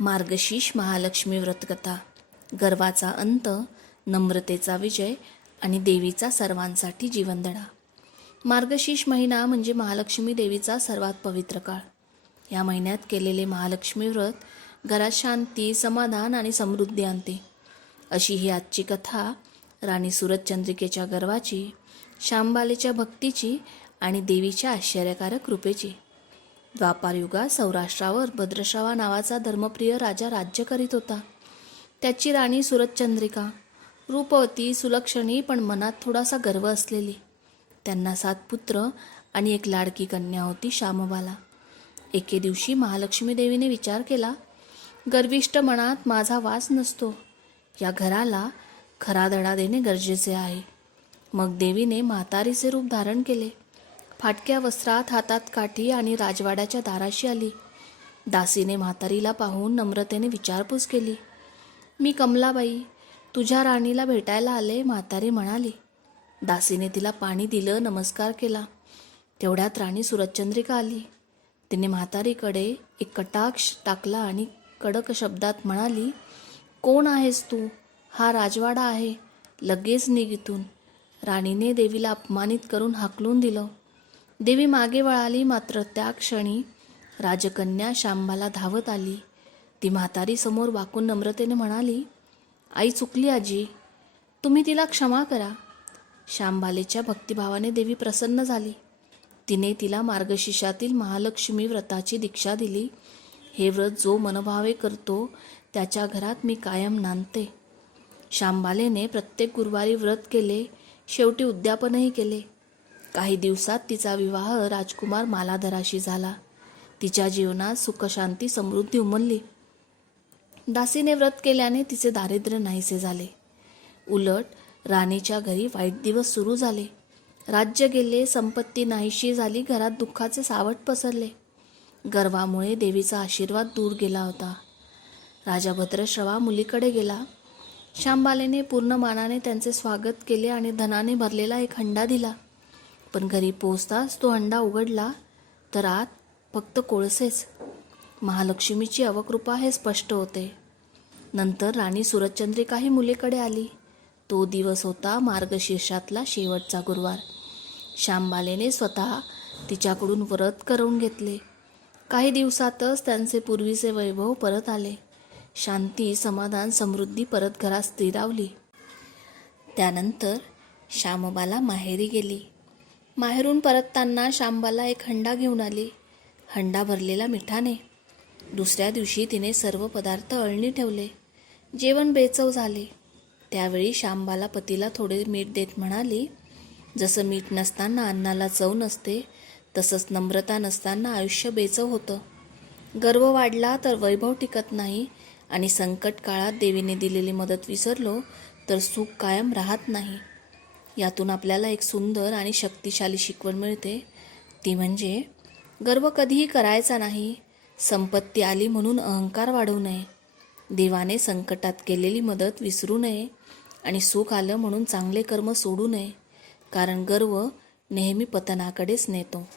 मार्गशीर्ष महालक्ष्मी व्रतकथा. गर्वाचा अंत नम्रतेचा विजय आणि देवीचा सर्वांसाठी जीवनधडा. मार्गशीर्ष महिना म्हणजे महालक्ष्मी देवीचा सर्वात पवित्र काळ. या महिन्यात केलेले महालक्ष्मी व्रत घरात शांती समाधान आणि समृद्धी आणते. अशी ही आजची कथा राणी सूरजचंद्रिकेच्या गर्वाची शांबालेच्या भक्तीची आणि देवीच्या आश्चर्यकारक रूपेची. द्वापार युगात सौराष्ट्रावर भद्रश्रावा नावाचा धर्मप्रिय राजा राज्य करीत होता. त्याची राणी सुरतचंद्रिका रूपवती सुलक्षणी पण मनात थोडासा गर्व असलेली. त्यांना सात पुत्र आणि एक लाडकी कन्या होती श्यामबाला. एके दिवशी महालक्ष्मी देवीने विचार केला गर्विष्ट मनात माझा वास नसतो. या घराला खरा धडा देणे गरजेचे आहे. मग देवीने म्हातारीचे रूप धारण केले. फाटक्या वस्त्रात हातात काठी आणि राजवाड्याच्या दाराशी आली. दासीने म्हातारीला पाहून नम्रतेने विचारपूस केली. मी कमलाबाई तुझ्या राणीला भेटायला आले म्हातारी म्हणाली. दासीने तिला पाणी दिलं नमस्कार केला. तेवढ्यात राणी सुरतचंद्रिका आली. तिने म्हातारीकडे एक कटाक्ष टाकला आणि कडक शब्दात म्हणाली कोण आहेस तू? हा राजवाडा आहे. लगेच निघ इथून. राणीने देवीला अपमानित करून हाकलून दिलं. देवी मागे वळाली मात्र त्या क्षणी राजकन्या शांबाला धावत आली. ती म्हातारी समोर वाकून नम्रतेने म्हणाली आई चुकली आजी. तुम्ही तिला क्षमा करा. शांबालेच्या भक्तिभावाने देवी प्रसन्न झाली. तिने तिला मार्गशीर्षातील महालक्ष्मी व्रताची दीक्षा दिली. हे व्रत जो मनभावे करतो त्याच्या घरात मी कायम नांदते. शांबालेने प्रत्येक गुरुवारी व्रत केले शेवटी उद्यापनही केले. काही दिवसात तिचा विवाह राजकुमार मालाधराशी झाला. तिच्या जीवनात सुखशांती समृद्धी उमलली. दासीने व्रत केल्याने तिचे दारिद्र्य नाहीसे झाले. उलट राणीच्या घरी वाईट दिवस सुरू झाले. राज्य गेले संपत्ती नाहीशी झाली घरात दुःखाचे सावट पसरले. गर्वामुळे देवीचा आशीर्वाद दूर गेला होता. राजा भद्रश्रवा मुलीकडे गेला. श्यामबालेने पूर्ण मानाने त्यांचे स्वागत केले आणि धनाने भरलेला एक हंडा दिला. पण घरी पोचताच तो अंडा उघडला तर आत फक्त कोळसेच. महालक्ष्मीची अवकृपा हे स्पष्ट होते. नंतर राणी सुरतचंद्रिकाही मुलीकडे आली. तो दिवस होता मार्गशीर्षातला शेवटचा गुरुवार. श्यामबालेने स्वतः तिच्याकडून व्रत करून घेतले. काही दिवसातच त्यांचे पूर्वीचे वैभव परत आले. शांती समाधान समृद्धी परत घरात स्थिरावली. त्यानंतर श्यामबाला माहेरी गेली. माहेरून परतताना श्यामबाला एक हंडा घेऊन आली. हंडा भरलेला मिठाने. दुसऱ्या दिवशी तिने सर्व पदार्थ अळणी ठेवले. जेवण बेचव झाले. त्यावेळी श्यामबाला पतीला थोडे मीठ देत म्हणाली जसं मीठ नसताना अन्नाला चव नसते तसंच नम्रता नसताना आयुष्य बेचव होतं. गर्व वाढला तर वैभव टिकत नाही आणि संकट काळात देवीने दिलेली मदत विसरलो तर सुख कायम राहत नाही. यातून आपल्याला एक सुंदर आणि शक्तिशाली शिकवण मिळते. ती म्हणजे गर्व कधीही करायचा नाही संपत्ती आली म्हणून अहंकार वाढवू नये देवाने संकटात केलेली मदत विसरू नये आणि सुख आलं म्हणून चांगले कर्म सोडू नये कारण गर्व नेहमी पतनाकडेच नेतो.